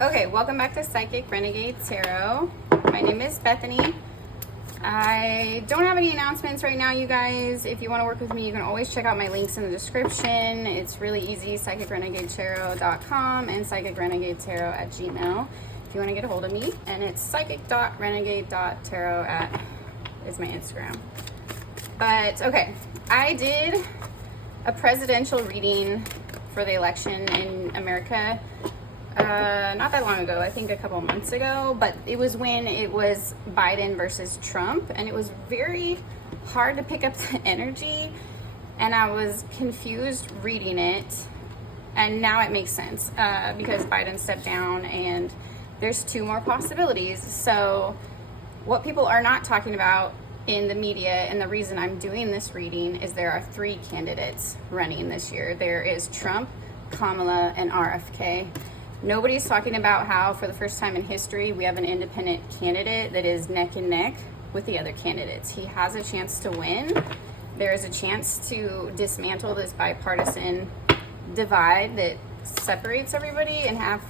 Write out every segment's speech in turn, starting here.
Okay, welcome back to Psychic Renegade Tarot. My name is Bethany. I don't have any announcements right now, you guys. If you want to work with me, you can always check out my links in the description. It's really easy, psychicrenegadetarot.com and psychicrenegadetarot@gmail if you want to get a hold of me. And it's psychic.renegade.tarot is my Instagram. But okay, I did a presidential reading for the election in America not that long ago, I think a couple months ago, but it was when it was Biden versus Trump, and it was very hard to pick up the energy, and I was confused reading it, and now it makes sense because Biden stepped down and there's two more possibilities. So what people are not talking about in the media, and the reason I'm doing this reading, is there are three candidates running this year. There is Trump, Kamala, and RFK. Nobody's talking about how, for the first time in history, we have an independent candidate that is neck and neck with the other candidates. He has a chance to win. There is a chance to dismantle this bipartisan divide that separates everybody and have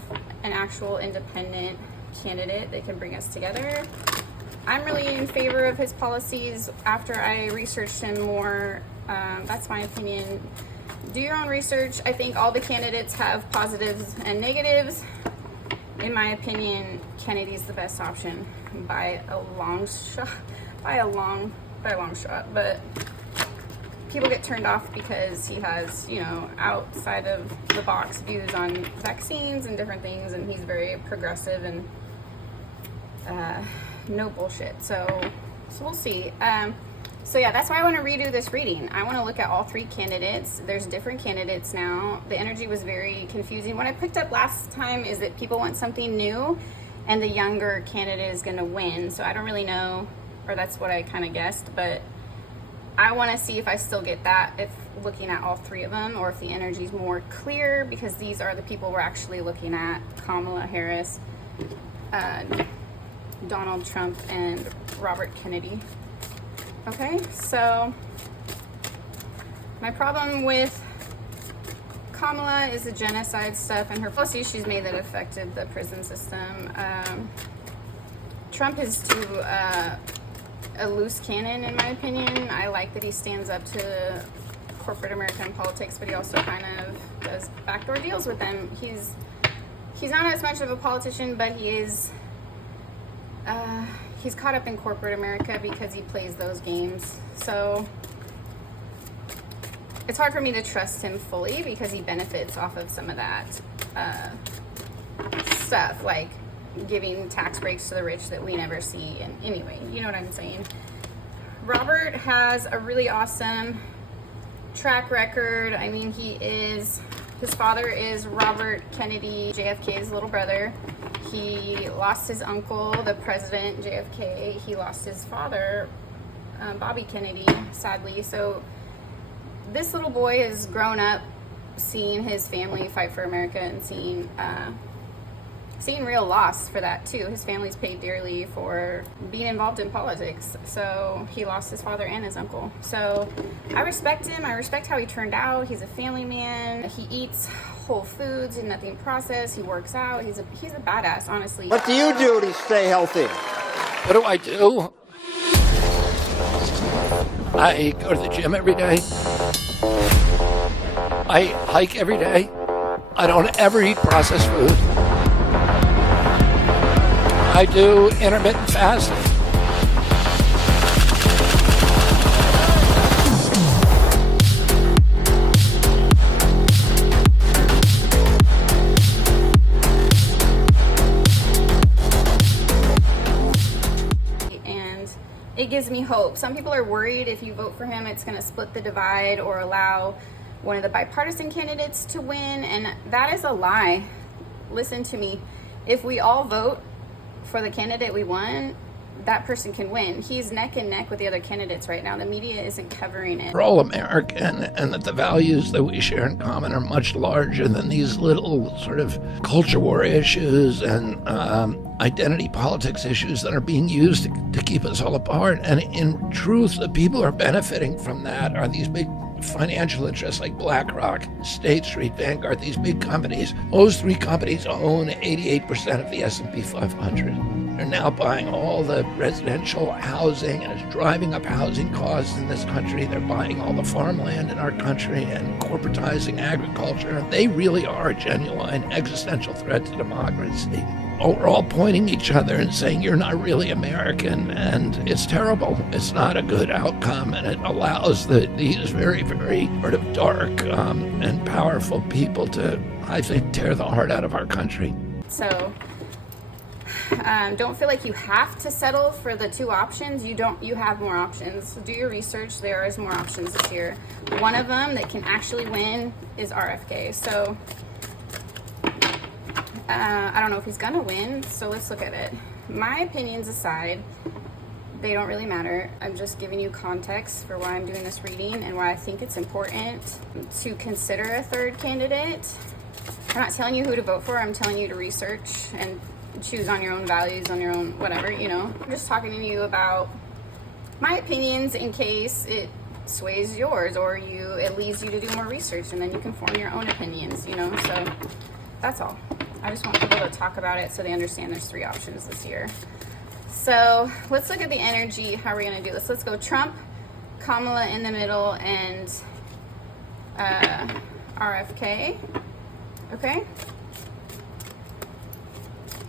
an actual independent candidate that can bring us together. I'm really in favor of his policies after I researched him more. That's my opinion. Do your own research. I think all the candidates have positives and negatives. In my opinion, Kennedy's the best option by a long shot. But people get turned off because he has, outside of the box views on vaccines and different things, and he's very progressive and no bullshit. So we'll see. So yeah, that's why I want to redo this reading. I want to look at all three candidates. There's different candidates now. The energy was very confusing. What I picked up last time is that people want something new, and the younger candidate is going to win. So I don't really know, or that's what I kind of guessed, but I want to see if I still get that, if looking at all three of them, or if the energy is more clear, because these are the people we're actually looking at: Kamala Harris, Donald Trump, and Robert Kennedy. Okay, so my problem with Kamala is the genocide stuff and her policies she's made that affected the prison system. Trump is too a loose cannon, in my opinion. I like that he stands up to corporate American politics, but he also kind of does backdoor deals with them. He's not as much of a politician, but he is. He's caught up in corporate America because he plays those games. So it's hard for me to trust him fully because he benefits off of some of that stuff, like giving tax breaks to the rich that we never see. And anyway, you know what I'm saying. Robert has a really awesome track record. I mean, his father is Robert Kennedy, JFK's little brother. He lost his uncle, the president, JFK. He lost his father, Bobby Kennedy, sadly. So this little boy has grown up seeing his family fight for America and seeing real loss for that too. His family's paid dearly for being involved in politics. So he lost his father and his uncle. So I respect him. I respect how he turned out. He's a family man. He eats whole foods and nothing processed. He works out. He's a badass, honestly. What do you do to stay healthy? What do? I go to the gym every day. I hike every day. I don't ever eat processed food. I do intermittent fasting. It gives me hope. Some people are worried if you vote for him, it's going to split the divide or allow one of the bipartisan candidates to win, and that is a lie. Listen to me. If we all vote for the candidate we want, that person can win. He's neck and neck with the other candidates right now. The media isn't covering it. We're all American, and that the values that we share in common are much larger than these little sort of culture war issues and identity politics issues that are being used to keep us all apart. And in truth, the people who are benefiting from that are these big financial interests like BlackRock, State Street, Vanguard, these big companies, those three companies own 88% of the S&P 500. They're now buying all the residential housing, and it's driving up housing costs in this country. They're buying all the farmland in our country and corporatizing agriculture. They really are a genuine existential threat to democracy. We're all pointing each other and saying, you're not really American, and it's terrible. It's not a good outcome, and it allows these very, very sort of dark and powerful people to, I think, tear the heart out of our country. So don't feel like you have to settle for the two options. You have more options. Do your research. There is more options this year. One of them that can actually win is RFK. So I don't know if he's gonna win, so let's look at it. My opinions aside, they don't really matter. I'm just giving you context for why I'm doing this reading and why I think it's important to consider a third candidate. I'm not telling you who to vote for. I'm telling you to research and choose on your own values, on your own whatever, you know. I'm just talking to you about my opinions in case it sways yours, or it leads you to do more research, and then you can form your own opinions, you know. So that's all. I just want people to talk about it so they understand there's three options this year. So let's look at the energy. How are we going to do this? Let's go Trump, Kamala in the middle, and RFK. Okay?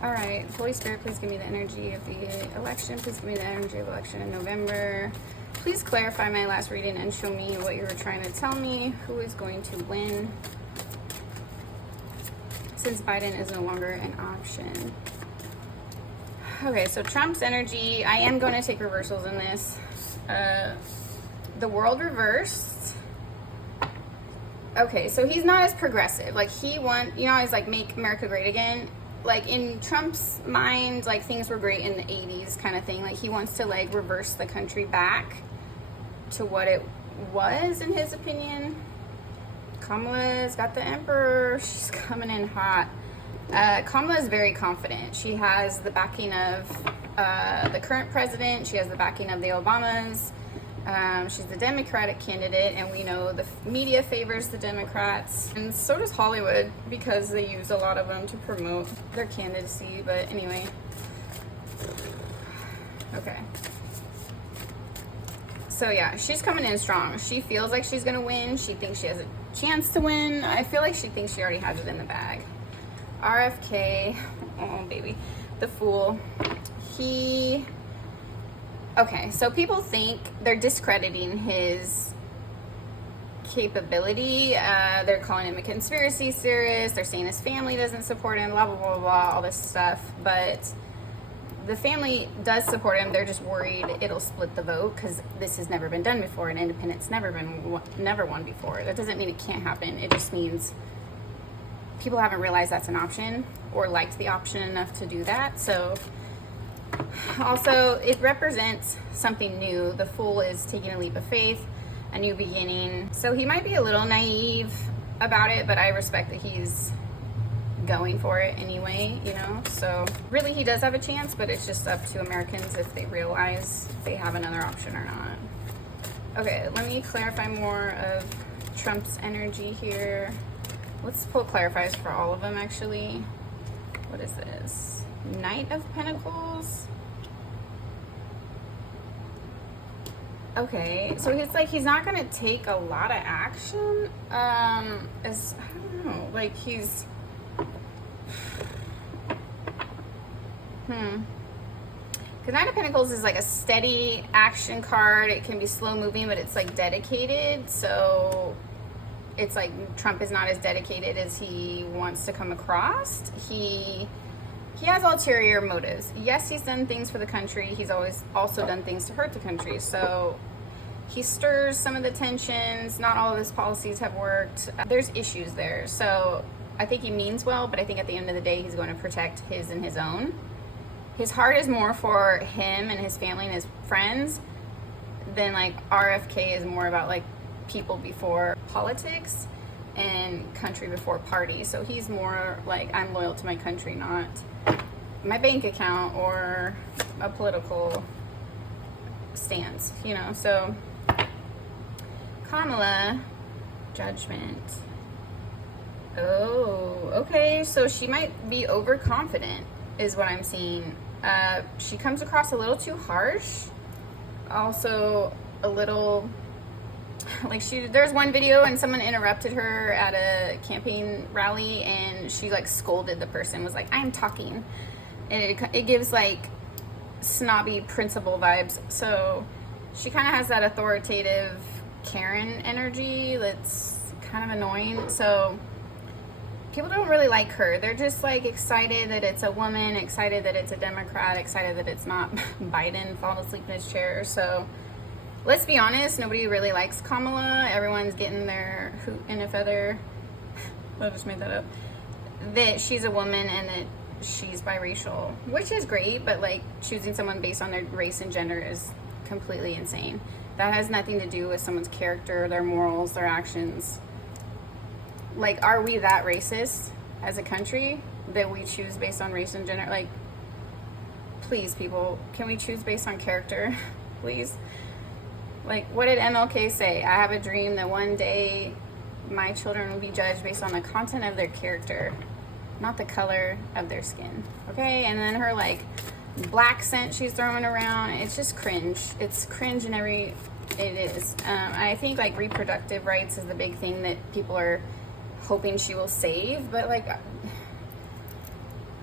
All right. Holy Spirit, please give me the energy of the election. Please give me the energy of election in November. Please clarify my last reading and show me what you were trying to tell me. Who is going to win? Since Biden is no longer an option. Okay, so Trump's energy, I am going to take reversals in this. The world reversed. Okay, so he's not as progressive. Like, he he's like, make America great again. Like, in Trump's mind, like, things were great in the 80s kind of thing. Like, he wants to, like, reverse the country back to what it was, in his opinion. Kamala's got the emperor. She's coming in hot. Kamala is very confident. She has the backing of the current president. She has the backing of the Obamas. She's the Democratic candidate, and we know the media favors the Democrats. And so does Hollywood, because they use a lot of them to promote their candidacy. But anyway. Okay. So yeah, she's coming in strong. She feels like she's gonna win. She thinks she has a chance to win. I feel like she thinks she already has it in the bag. RFK, oh baby, the fool. Okay, so people think they're discrediting his capability. They're calling him a conspiracy theorist. They're saying his family doesn't support him, blah, blah, blah, blah, all this stuff. But the family does support him. They're just worried it'll split the vote because this has never been done before, and independent's never won before. That doesn't mean it can't happen. It just means people haven't realized that's an option or liked the option enough to do that. So also, it represents something new. The fool is taking a leap of faith, a new beginning. So he might be a little naive about it, but I respect that he's going for it anyway, you know. So really, he does have a chance, but it's just up to Americans if they realize they have another option or not. Okay, let me clarify more of Trump's energy here. Let's pull clarifiers for all of them, actually. What is this? Knight of Pentacles. Okay, so it's like he's not gonna take a lot of action. I don't know, like he's because Knight of Pentacles is like a steady action card. It can be slow moving, but it's like dedicated. So it's like Trump is not as dedicated as he wants to come across. He has ulterior motives. Yes, he's done things for the country. He's always also done things to hurt the country. So he stirs some of the tensions. Not all of his policies have worked. There's issues there. So I think he means well, but I think at the end of the day, he's going to protect his and his own. His heart is more for him and his family and his friends than like RFK is more about like people before politics and country before party. So he's more like, I'm loyal to my country, not my bank account or a political stance, you know. So Kamala, judgment. Oh, okay, so she might be overconfident, is what I'm seeing. She comes across a little too harsh. Also, a little like there's one video and someone interrupted her at a campaign rally and she like scolded the person, was like, I'm talking. And it gives like snobby principal vibes. So she kind of has that authoritative Karen energy that's kind of annoying. So people don't really like her. They're just like excited that it's a woman, excited that it's a Democrat, excited that it's not Biden falling asleep in his chair. So let's be honest, nobody really likes Kamala. Everyone's getting their hoot in a feather. I just made that up. That she's a woman and that she's biracial, which is great, but like choosing someone based on their race and gender is completely insane. That has nothing to do with someone's character, their morals, their actions. Like, are we that racist as a country that we choose based on race and gender? Like, please, people, can we choose based on character? Please. Like, what did MLK say? I have a dream that one day my children will be judged based on the content of their character, not the color of their skin. Okay? And then her, like, black scent she's throwing around, it's just cringe. It's cringe in every... It is. I think, like, reproductive rights is the big thing that people are hoping she will save, but, like...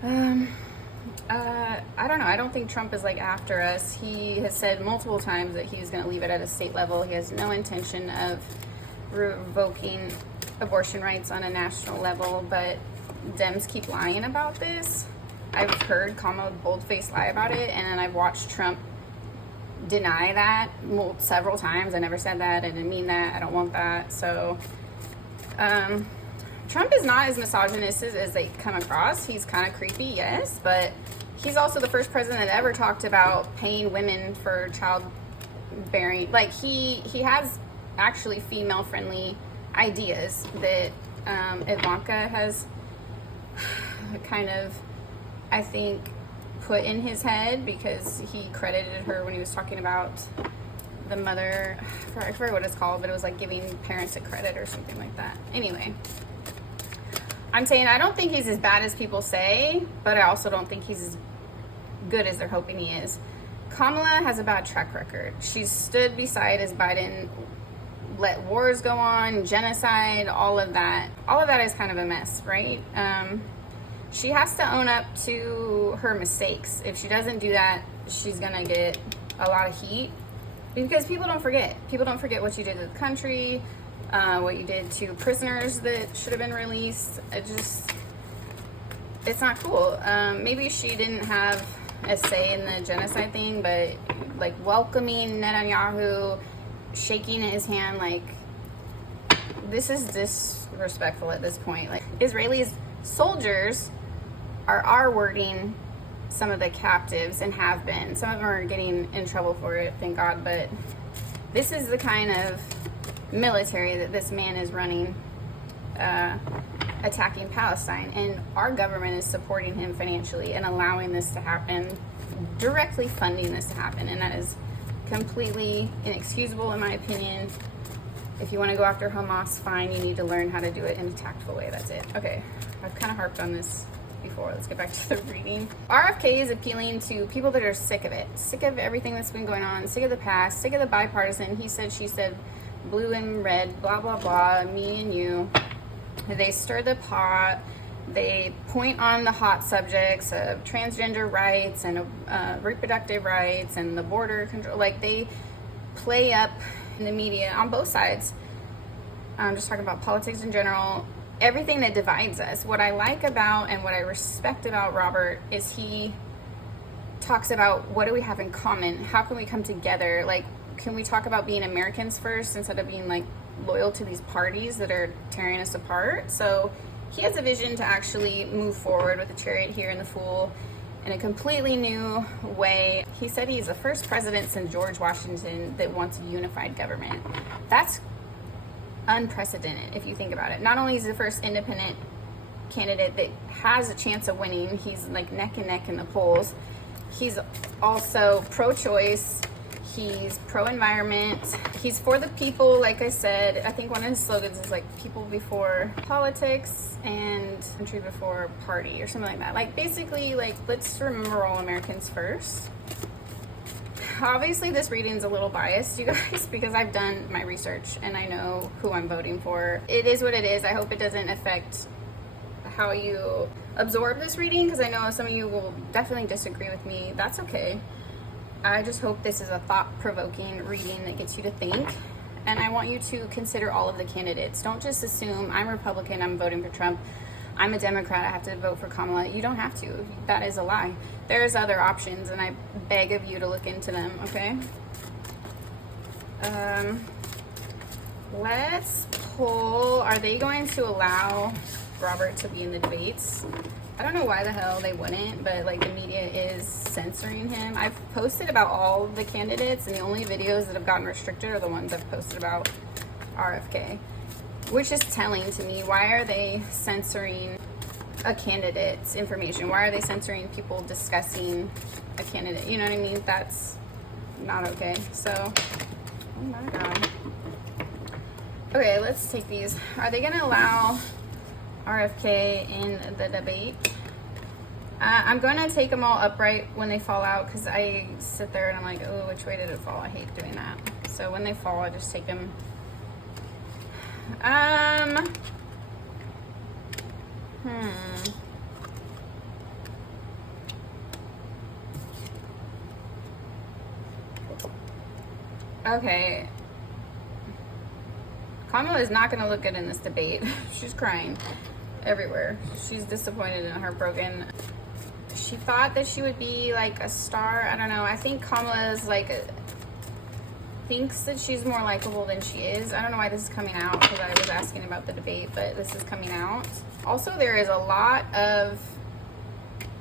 I don't know. I don't think Trump is like after us. He has said multiple times that he's going to leave it at a state level. He has no intention of revoking abortion rights on a national level, but Dems keep lying about this. I've heard Kamala boldface lie about it, and then I've watched Trump deny that several times. I never said that. I didn't mean that. I don't want that. So, Trump is not as misogynistic as they come across. He's kind of creepy, yes, but he's also the first president that ever talked about paying women for childbearing. Like, he has actually female-friendly ideas that Ivanka has kind of, I think, put in his head because he credited her when he was talking about the mother. I forget what it's called, but it was like giving parents a credit or something like that. Anyway. I'm saying I don't think he's as bad as people say, but I also don't think he's as good as they're hoping he is. Kamala has a bad track record. She's stood beside as Biden let wars go on, genocide, all of that. All of that is kind of a mess, right? She has to own up to her mistakes. If she doesn't do that, she's gonna get a lot of heat because people don't forget. People don't forget what you did to the country. What you did to prisoners that should have been released. It's not cool. Maybe she didn't have a say in the genocide thing, but like welcoming Netanyahu, shaking his hand, like this is disrespectful at this point. Like Israeli soldiers are R-wording some of the captives and have been. Some of them are getting in trouble for it, thank God, but this is the kind of military that this man is running, attacking Palestine, and our government is supporting him financially and allowing this to happen, directly funding this to happen, and that is completely inexcusable in my opinion. If you want to go after Hamas, fine, you need to learn how to do it in a tactful way. That's it. Okay, I've kind of harped on this before. Let's get back to the reading. RFK is appealing to people that are sick of it, sick of everything that's been going on, sick of the past, sick of the bipartisan, he said, she said, blue and red, blah, blah, blah, me and you. They stir the pot. They point on the hot subjects of transgender rights and reproductive rights and the border control. Like, they play up in the media on both sides. I'm just talking about politics in general. Everything that divides us. What I like about and what I respect about Robert is he talks about what do we have in common? How can we come together? Like, can we talk about being Americans first instead of being like loyal to these parties that are tearing us apart? So he has a vision to actually move forward with the Chariot here in the Fool in a completely new way. He said he's the first president since George Washington that wants a unified government. That's unprecedented if you think about it. Not only is he the first independent candidate that has a chance of winning, he's like neck and neck in the polls. He's also pro-choice. He's pro-environment. He's for the people, like I said. I think one of his slogans is like people before politics and country before party or something like that. Like basically like let's remember all Americans first. Obviously this reading's a little biased, you guys, because I've done my research and I know who I'm voting for. It is what it is. I hope it doesn't affect how you absorb this reading, because I know some of you will definitely disagree with me. That's okay. I just hope this is a thought-provoking reading that gets you to think, and I want you to consider all of the candidates. Don't just assume I'm Republican, I'm voting for Trump. I'm a Democrat, I have to vote for Kamala. You don't have to. That is a lie. There's other options, and I beg of you to look into them, okay? Let's pull, are they going to allow Robert to be in the debates? I don't know why the hell they wouldn't, but like the media is censoring him. I've posted about all the candidates, and the only videos that have gotten restricted are the ones I've posted about RFK, which is telling to me. Why are they censoring a candidate's information? Why are they censoring people discussing a candidate? You know what I mean? That's not okay. So, oh my God. Okay, let's take these. Are they gonna allow RFK in the debate? I'm going to take them all upright when they fall out, because I sit there and I'm like, oh, which way did it fall? I hate doing that. So when they fall, I just take them. Okay. Kamala is not going to look good in this debate. She's crying everywhere. She's disappointed and heartbroken. She thought that she would be like a star. I don't know. I think Kamala's like thinks that she's more likable than she is. I don't know why this is coming out, because I was asking about the debate, but this is coming out. Also, there is a lot of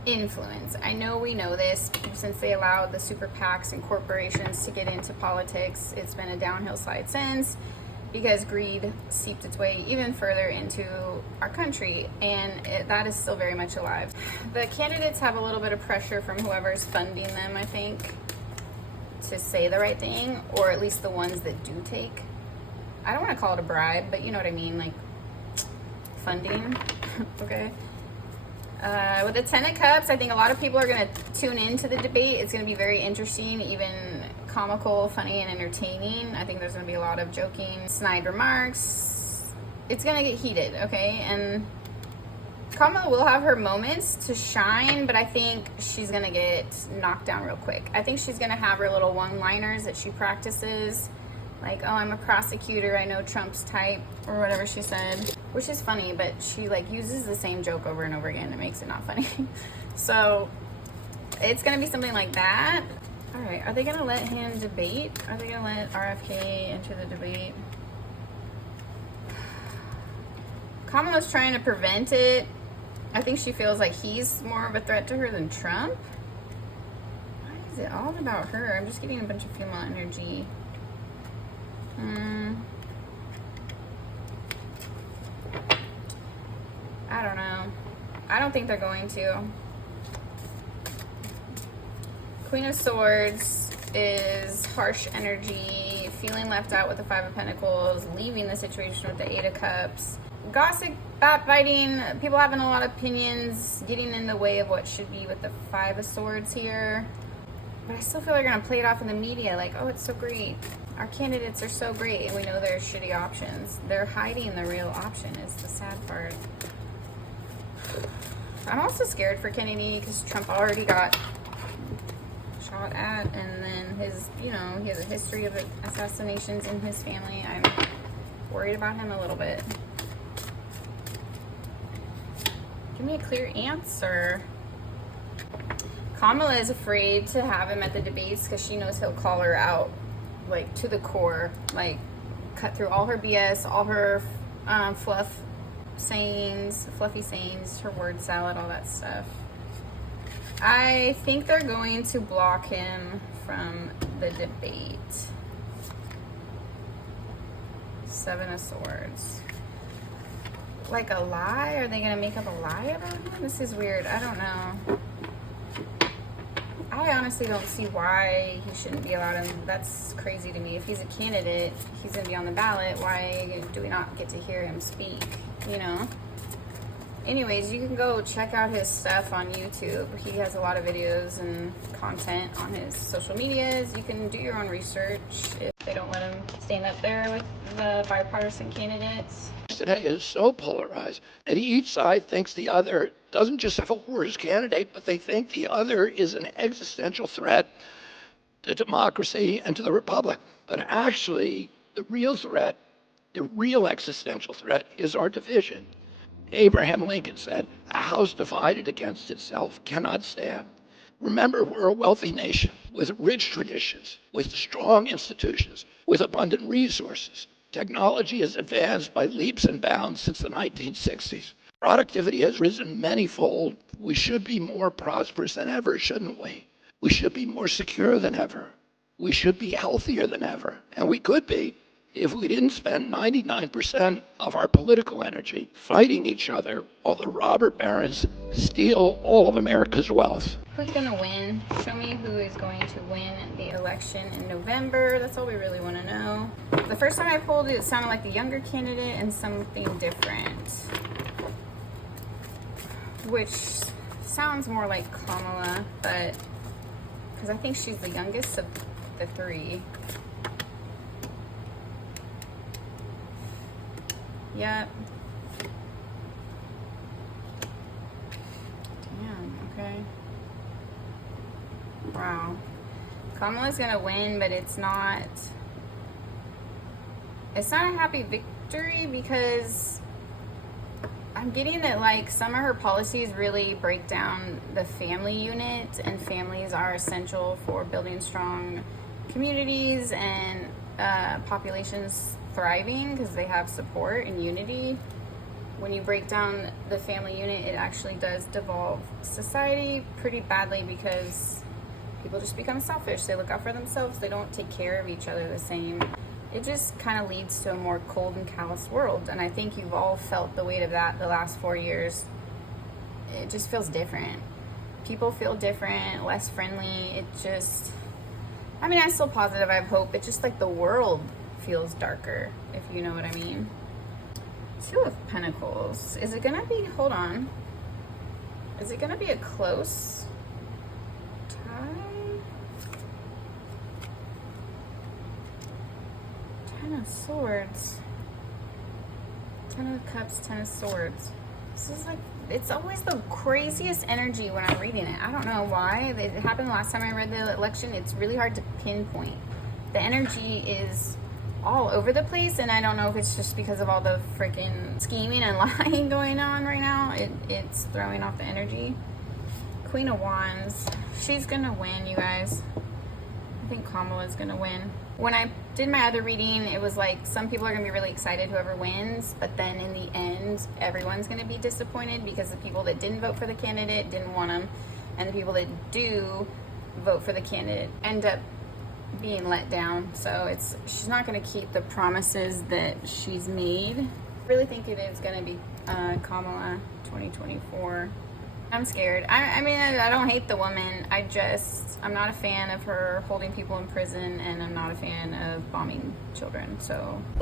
influence. I know we know this since they allowed the super PACs and corporations to get into politics. It's been a downhill slide since, because greed seeped its way even further into our country, and that is still very much alive. The candidates have a little bit of pressure from whoever's funding them, I think, to say the right thing, or at least the ones that do take, I don't want to call it a bribe, but you know what I mean, like funding, okay? With the 10 of Cups, I think a lot of people are going to tune into the debate. It's going to be very interesting, even comical, funny, and entertaining. I think there's going to be a lot of joking, snide remarks. It's going to get heated, okay? And Kamala will have her moments to shine, but I think she's going to get knocked down real quick. I think she's going to have her little one-liners that she practices, like, oh, I'm a prosecutor, I know Trump's type, or whatever she said, which is funny, but she like uses the same joke over and over again. It makes it not funny. So it's going to be something like that. All right, are they going to let him debate? Are they going to let RFK enter the debate? Kamala's trying to prevent it. I think she feels like he's more of a threat to her than Trump. Why is it all about her? I'm just getting a bunch of female energy. I don't know. I don't think they're going to. Queen of Swords is harsh energy, feeling left out with the Five of Pentacles, leaving the situation with the Eight of Cups. Gossip, backbiting, people having a lot of opinions, getting in the way of what should be with the Five of Swords here. But I still feel like they're going to play it off in the media like, oh, it's so great. Our candidates are so great, and we know they're shitty options. They're hiding the real option is the sad part. I'm also scared for Kennedy because Trump already got shot at, and then his, you know, he has a history of assassinations in his family. I'm worried about him a little bit. Give me a clear answer. Kamala is afraid to have him at the debates because she knows he'll call her out, like, to the core, like, cut through all her BS, all her fluffy sayings, her word salad, all that stuff. I think they're going to block him from the debate. Seven of Swords. Like a lie? Are they going to make up a lie about him? This is weird. I don't know. I honestly don't see why he shouldn't be allowed, and that's crazy to me. If he's a candidate, he's going to be on the ballot. Why do we not get to hear him speak, you know? Anyways, you can go check out his stuff on YouTube. He has a lot of videos and content on his social medias. You can do your own research if they don't let him stand up there with the bipartisan candidates. Today is so polarized that each side thinks the other doesn't just have a worse candidate, but they think the other is an existential threat to democracy and to the republic. But actually, the real threat, the real existential threat, is our division. Abraham Lincoln said, "A house divided against itself cannot stand." Remember, we're a wealthy nation with rich traditions, with strong institutions, with abundant resources. Technology has advanced by leaps and bounds since the 1960s. Productivity has risen manyfold. We should be more prosperous than ever, shouldn't we? We should be more secure than ever. We should be healthier than ever. And we could be if we didn't spend 99% of our political energy fighting each other while the robber barons steal all of America's wealth. Who's going to win? Show me who is going to win the election in November. That's all we really want to know. The first time I polled it, it sounded like the younger candidate and something different, which sounds more like Kamala, but because I think she's the youngest of the three. Yep. Damn, okay. Wow. Kamala's gonna win, but it's not a happy victory because I'm getting that like some of her policies really break down the family unit, and families are essential for building strong communities and populations thriving because they have support and unity. When you break down the family unit, it actually does devolve society pretty badly because people just become selfish. They look out for themselves. They don't take care of each other the same. It just kind of leads to a more cold and callous world. And I think you've all felt the weight of that the last 4 years. It just feels different. People feel different, less friendly. It just, I mean, I'm still positive. I have hope. It's just like the world feels darker, if you know what I mean. Two of Pentacles. Is it gonna be, hold on, is it gonna be a close tie? Ten of Swords, Ten of Cups, Ten of Swords. This is like, it's always the craziest energy when I'm reading it. I don't know why. It happened last time I read the election. It's really hard to pinpoint. The energy is all over the place, and I don't know if it's just because of all the freaking scheming and lying going on right now. It's throwing off the energy. Queen of Wands. She's gonna win, you guys. I think Kamala's gonna win. When I did my other reading, it was like some people are gonna be really excited whoever wins, but then in the end, everyone's gonna be disappointed because the people that didn't vote for the candidate didn't want them, and the people that do vote for the candidate end up being let down. So she's not going to keep the promises that she's made. I really think it is going to be Kamala 2024. I'm scared. I mean, I don't hate the woman. I'm not a fan of her holding people in prison, and I'm not a fan of bombing children.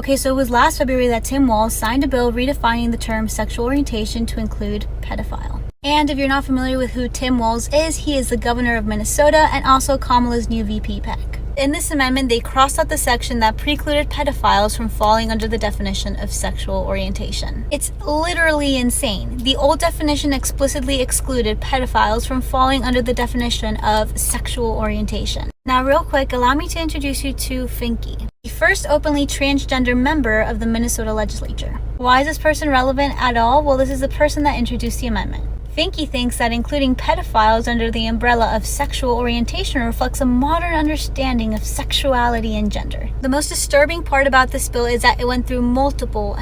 Okay, so it was last February that Tim Walz signed a bill redefining the term sexual orientation to include pedophile. And if you're not familiar with who Tim Walz is, he is the governor of Minnesota and also Kamala's new VP pick. In this amendment, they crossed out the section that precluded pedophiles from falling under the definition of sexual orientation. It's literally insane. The old definition explicitly excluded pedophiles from falling under the definition of sexual orientation. Now, real quick, allow me to introduce you to Finky, the first openly transgender member of the Minnesota legislature. Why is this person relevant at all? Well, this is the person that introduced the amendment. Finky thinks that including pedophiles under the umbrella of sexual orientation reflects a modern understanding of sexuality and gender. The most disturbing part about this bill is that it went through multiple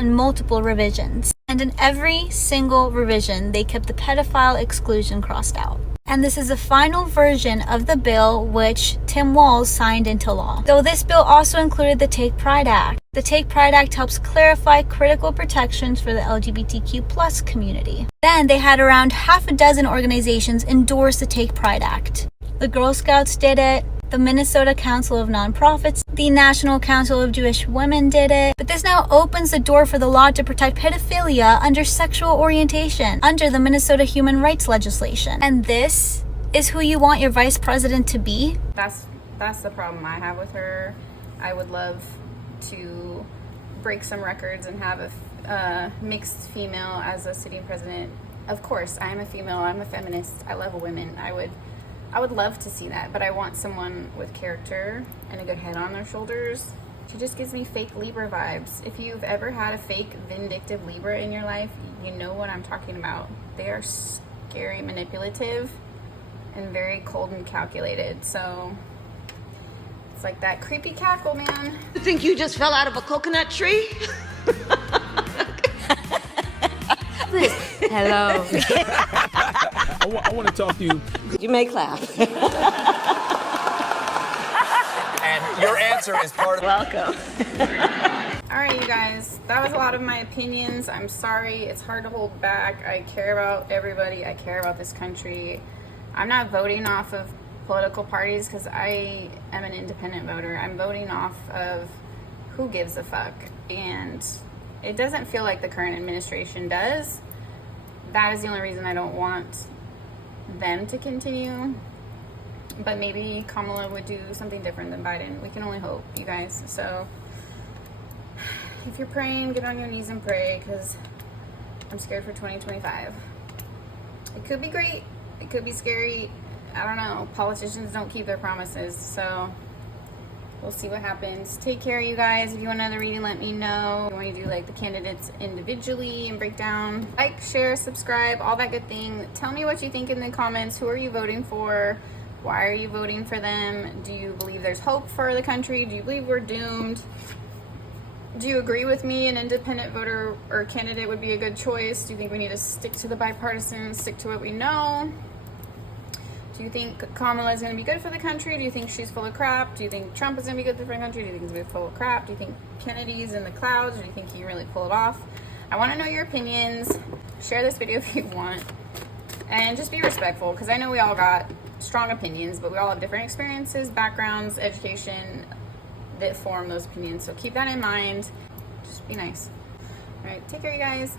revisions. And in every single revision, they kept the pedophile exclusion crossed out. And this is the final version of the bill which Tim Walz signed into law. Though this bill also included the Take Pride Act. The Take Pride Act helps clarify critical protections for the LGBTQ+ community. Then they had around half a dozen organizations endorse the Take Pride Act. The Girl Scouts did it. The Minnesota Council of Nonprofits, the National Council of Jewish Women did it. But this now opens the door for the law to protect pedophilia under sexual orientation, under the Minnesota human rights legislation. And this is who you want your vice president to be? That's the problem I have with her. I would love to break some records and have a mixed female as a sitting president. Of course, I am a female, I'm a feminist, I love women. I would love to see that, but I want someone with character and a good head on their shoulders. She just gives me fake Libra vibes. If you've ever had a fake vindictive Libra in your life, you know what I'm talking about. They are scary, manipulative, and very cold and calculated. So it's like that creepy cackle, man. You think you just fell out of a coconut tree? Hello. I want to talk to you. You may clap. And your answer is part of... Welcome. All right, you guys, that was a lot of my opinions. I'm sorry, it's hard to hold back. I care about everybody. I care about this country. I'm not voting off of political parties because I am an independent voter. I'm voting off of who gives a fuck. And it doesn't feel like the current administration does. That is the only reason I don't want them to continue. But maybe Kamala would do something different than Biden. We can only hope, you guys. So if you're praying, get on your knees and pray, because I'm scared for 2025. It could be great. It could be scary. I don't know. Politicians don't keep their promises. So we'll see what happens. Take care, you guys. If you want another reading, let me know. If you want to do like the candidates individually and break down, like, share, subscribe, all that good thing. Tell me what you think in the comments. Who are you voting for? Why are you voting for them? Do you believe there's hope for the country? Do you believe we're doomed? Do you agree with me an independent voter or candidate would be a good choice? Do you think we need to stick to the bipartisan, stick to what we know? Do you think Kamala is going to be good for the country? Do you think she's full of crap? Do you think Trump is going to be good for the country? Do you think he's going to be full of crap? Do you think Kennedy's in the clouds? Or do you think he can really pull it off? I want to know your opinions. Share this video if you want. And just be respectful, because I know we all got strong opinions, but we all have different experiences, backgrounds, education that form those opinions. So keep that in mind. Just be nice. All right, take care, you guys.